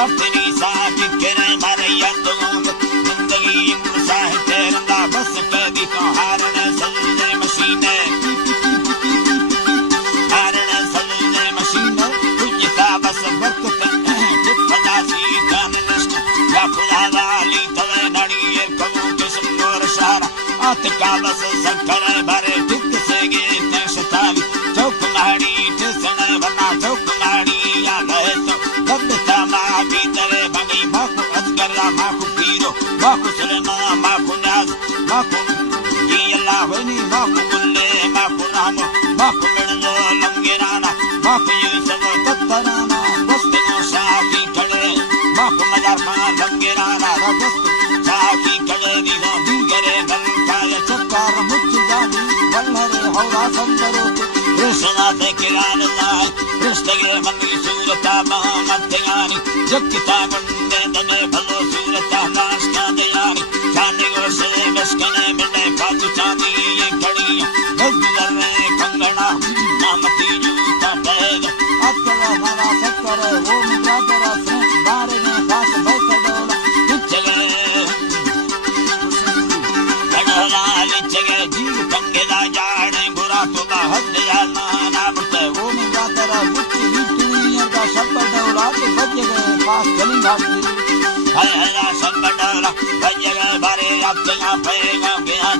अपनी साथ करे मारे यंदों जिंदगी मुसाह तेरंदा बस कभी तो हारने सलने मशीने हारने सलने मशीने कुछ था बस वक्त फदा सी कान नष्ट या खुदा वाली तवे नड़िए कबू किस्म और सारा आत का बस सकरे भरे ठीक से गए सतावी चौक नाड़ी ठसने बना चौक नाड़ी याद है तो कब मा भीतर भंगी माखु असगरा माखु पीरो माखु सलमा माखु नाज माखु जी अल्लाह वनी माखु मुल्ले माखु राम माखु मिलनो लंगेराना माखु यूसुफ ततराना बस्तनो साकी खड़े माखु मजार मा लंगेराना रबस्त साकी खड़े दिनो दिगरे गलकाय चक्कर मुच्च जानी वल्लरे हौला संदरो कृष्णा ते किराना कृष्णगे मंगी सूरता महामत्ययानी जक्किता गुंडे दमे भलो सूरता नाशका दयानी जाने गो से बसकने मिले फातु चांदी ये खड़ी गजदर में कंगना नामती जूता पैद अक्कला वाला सक्कर वो मुद्रा करा से बारे में फास भौकड़ोला लिचगे कड़ला लिचगे जीव कंगे दा जाने गुरा तो हद याना नामते वो मुद्रा करा का शब्द डोला के बज गए पास चली जाती है शब्द डोला बज गए बारे अपना पैगा गया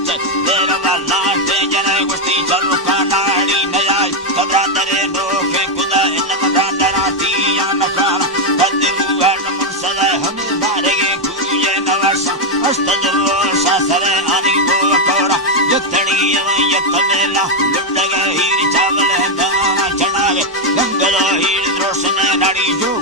तेरा वाला ते जने गुस्ती चलो का नाड़ी नया कबरा तेरे रोके खुदा इन मदारा तिया नखाना कदरू हन मुसदा हमें बारे के कुजे नवासा अस्तजरो सासरे आनी वो कोरा जतनी यतमेला गुंडगा हीर चावल दाना चनावे गंगलो हीर रोशने नाड़ी जो